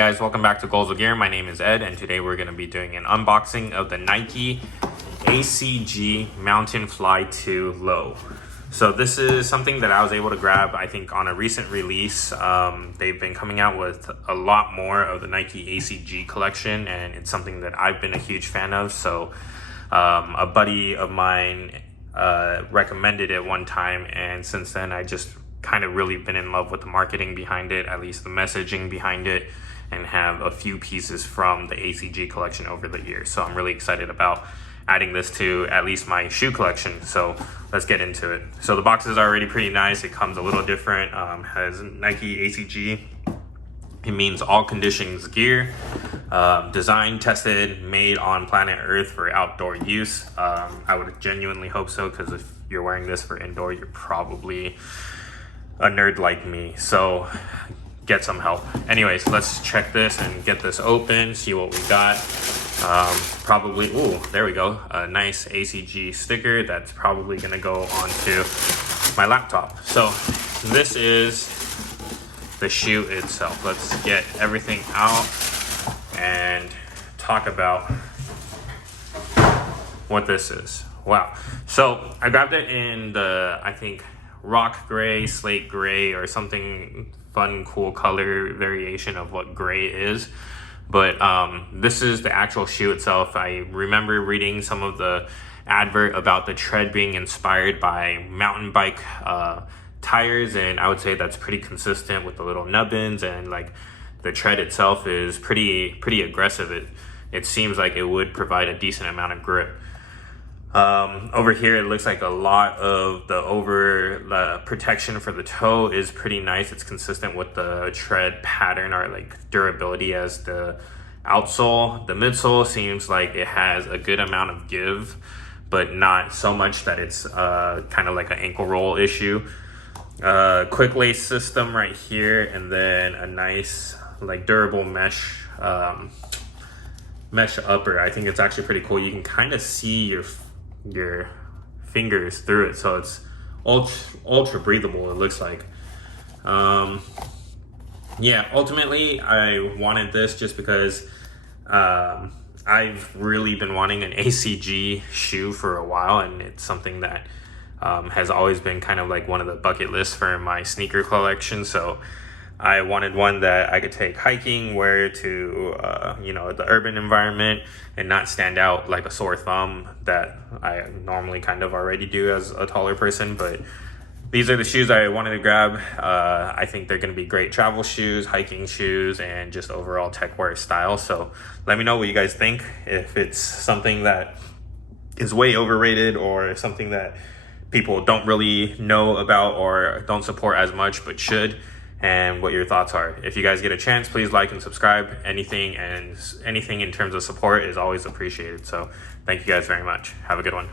Guys, welcome back to Goals with Gear. My name is Ed, and today we're going to be doing an unboxing of the Nike ACG Mountain Fly2low. So this is something that I was able to grab, I think, on a recent release. They've been coming out with a lot more of the Nike ACG collection, and it's something that I've been a huge fan of. So a buddy of mine recommended it one time, and since then I just kind of really been in love with the marketing behind it, at least the messaging behind it, and have a few pieces from the ACG collection over the years. So I'm really excited about adding this to at least my shoe collection. So let's get into it. So the box is already pretty nice. It comes a little different, has Nike ACG. It means all conditions gear, designed, tested, made on planet Earth for outdoor use. I would genuinely hope so, because if you're wearing this for indoor, you're probably a nerd like me. So get some help. Anyways, let's check this and get this open, see what we got. Probably, ooh, there we go. A nice ACG sticker that's probably gonna go onto my laptop. So this is the shoe itself. Let's get everything out and talk about what this is. Wow. So I grabbed it in the, I think, rock gray, slate gray, or something fun, cool color variation of what gray is. But this is the actual shoe itself. I remember reading some of the advert about the tread being inspired by mountain bike tires, and I would say that's pretty consistent with the little nubbins, and like the tread itself is pretty aggressive. It seems like it would provide a decent amount of grip. Over here, it looks like a lot of the protection for the toe is pretty nice. It's consistent with the tread pattern, or like durability, as the outsole. The midsole seems like it has a good amount of give, but not so much that it's kind of like an ankle roll issue. Quick lace system right here, and then a nice like durable mesh upper. I think it's actually pretty cool. You can kind of see your fingers through it, so it's ultra breathable, it looks like. Yeah, ultimately I wanted this just because I've really been wanting an ACG shoe for a while, and it's something that has always been kind of like one of the bucket lists for my sneaker collection. So I wanted one that I could take hiking, wear to the urban environment, and not stand out like a sore thumb that I normally kind of already do as a taller person. But these are the shoes I wanted to grab. I think they're going to be great travel shoes, hiking shoes, and just overall tech wear style. So let me know what you guys think, if it's something that is way overrated, or something that people don't really know about or don't support as much but should, and what your thoughts are. If you guys get a chance, please like and subscribe. Anything in terms of support is always appreciated. So thank you guys very much. Have a good one.